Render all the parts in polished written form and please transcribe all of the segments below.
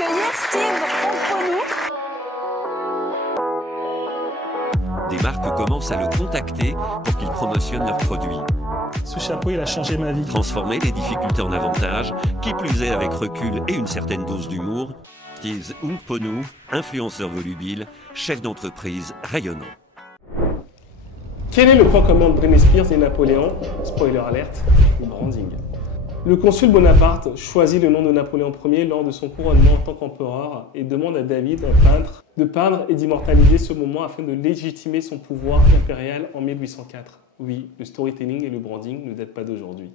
accueillir Steve Onkponu. Des marques commencent à le contacter pour qu'il promotionne leurs produits. Ce chapeau, il a changé ma vie. Transformer les difficultés en avantages, qui plus est avec recul et une certaine dose d'humour, Steve Onkponu, influenceur volubile, chef d'entreprise rayonnant. Quel est le point commun de Britney Spears et Napoléon? Spoiler alerte, le branding. Le consul Bonaparte choisit le nom de Napoléon Ier lors de son couronnement en tant qu'empereur et demande à David, un peintre, de peindre et d'immortaliser ce moment afin de légitimer son pouvoir impérial en 1804. Oui, le storytelling et le branding ne datent pas d'aujourd'hui.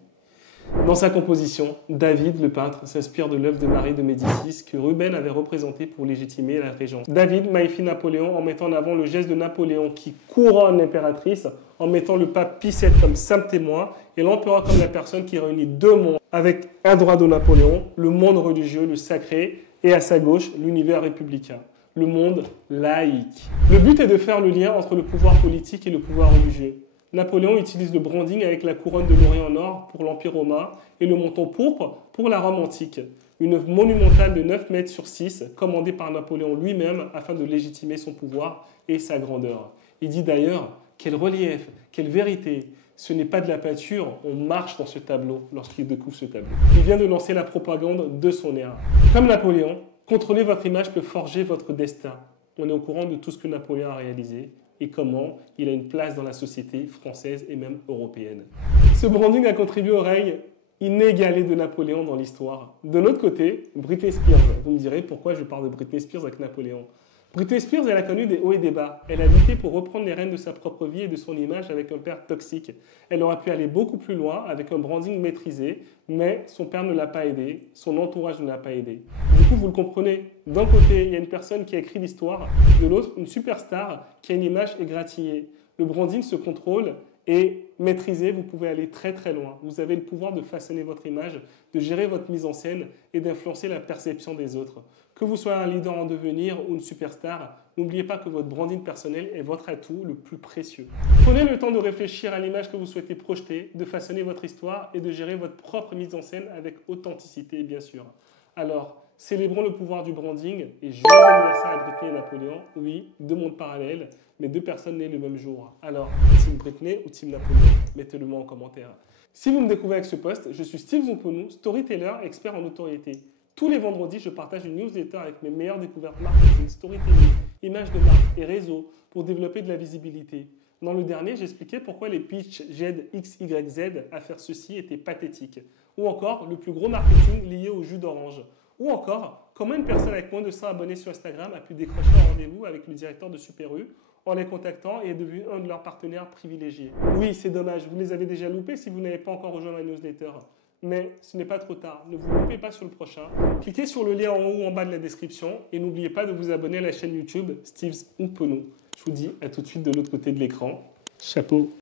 Dans sa composition, David, le peintre, s'inspire de l'œuvre de Marie de Médicis que Rubens avait représentée pour légitimer la régence. David magnifie Napoléon en mettant en avant le geste de Napoléon qui couronne l'impératrice, en mettant le pape Pie VII comme simple témoin et l'empereur comme la personne qui réunit deux mondes, avec à droite de Napoléon, le monde religieux, le sacré, et à sa gauche, l'univers républicain, le monde laïque. Le but est de faire le lien entre le pouvoir politique et le pouvoir religieux. Napoléon utilise le branding avec la couronne de l'Orient en or pour l'Empire romain et le manteau pourpre pour la Rome antique. Une œuvre monumentale de 9 mètres sur 6, commandée par Napoléon lui-même afin de légitimer son pouvoir et sa grandeur. Il dit d'ailleurs, quel relief, quelle vérité. Ce n'est pas de la peinture, on marche dans ce tableau lorsqu'il découvre ce tableau. Il vient de lancer la propagande de son ère. Comme Napoléon, contrôler votre image peut forger votre destin. On est au courant de tout ce que Napoléon a réalisé et comment il a une place dans la société française et même européenne. Ce branding a contribué au règne inégalé de Napoléon dans l'histoire. De l'autre côté, Britney Spears. Vous me direz pourquoi je parle de Britney Spears avec Napoléon. Britney Spears, elle a connu des hauts et des bas. Elle a lutté pour reprendre les rênes de sa propre vie et de son image avec un père toxique. Elle aurait pu aller beaucoup plus loin avec un branding maîtrisé, mais son père ne l'a pas aidé, son entourage ne l'a pas aidé. Du coup, vous le comprenez. D'un côté, il y a une personne qui a écrit l'histoire, de l'autre, une superstar qui a une image égratignées. Le branding se contrôle et maîtrisé, vous pouvez aller très très loin. Vous avez le pouvoir de façonner votre image, de gérer votre mise en scène et d'influencer la perception des autres. Que vous soyez un leader en devenir ou une superstar, n'oubliez pas que votre branding personnel est votre atout le plus précieux. Prenez le temps de réfléchir à l'image que vous souhaitez projeter, de façonner votre histoire et de gérer votre propre mise en scène avec authenticité, bien sûr. Alors, célébrons le pouvoir du branding et joyeux anniversaire à Britney et Napoléon. Oui, deux mondes parallèles, mais deux personnes nées le même jour. Alors, team Britney ou team Napoléon? Mettez-le moi en commentaire. Si vous me découvrez avec ce post, je suis Steve Onkponu, storyteller, expert en notoriété. Tous les vendredis, je partage une newsletter avec mes meilleures découvertes marketing, storytelling, images de marque et réseau pour développer de la visibilité. Dans le dernier, j'expliquais pourquoi les pitchs GED XYZ à faire ceci étaient pathétiques. Ou encore, le plus gros marketing lié au jus d'orange. Ou encore, comment une personne avec moins de 100 abonnés sur Instagram a pu décrocher un rendez-vous avec le directeur de Super U en les contactant et est devenu un de leurs partenaires privilégiés. Oui, c'est dommage, vous les avez déjà loupés si vous n'avez pas encore rejoint ma newsletter. Mais ce n'est pas trop tard, ne vous loupez pas sur le prochain. Cliquez sur le lien en haut ou en bas de la description et n'oubliez pas de vous abonner à la chaîne YouTube Steve Onkponu. Je vous dis à tout de suite de l'autre côté de l'écran. Chapeau!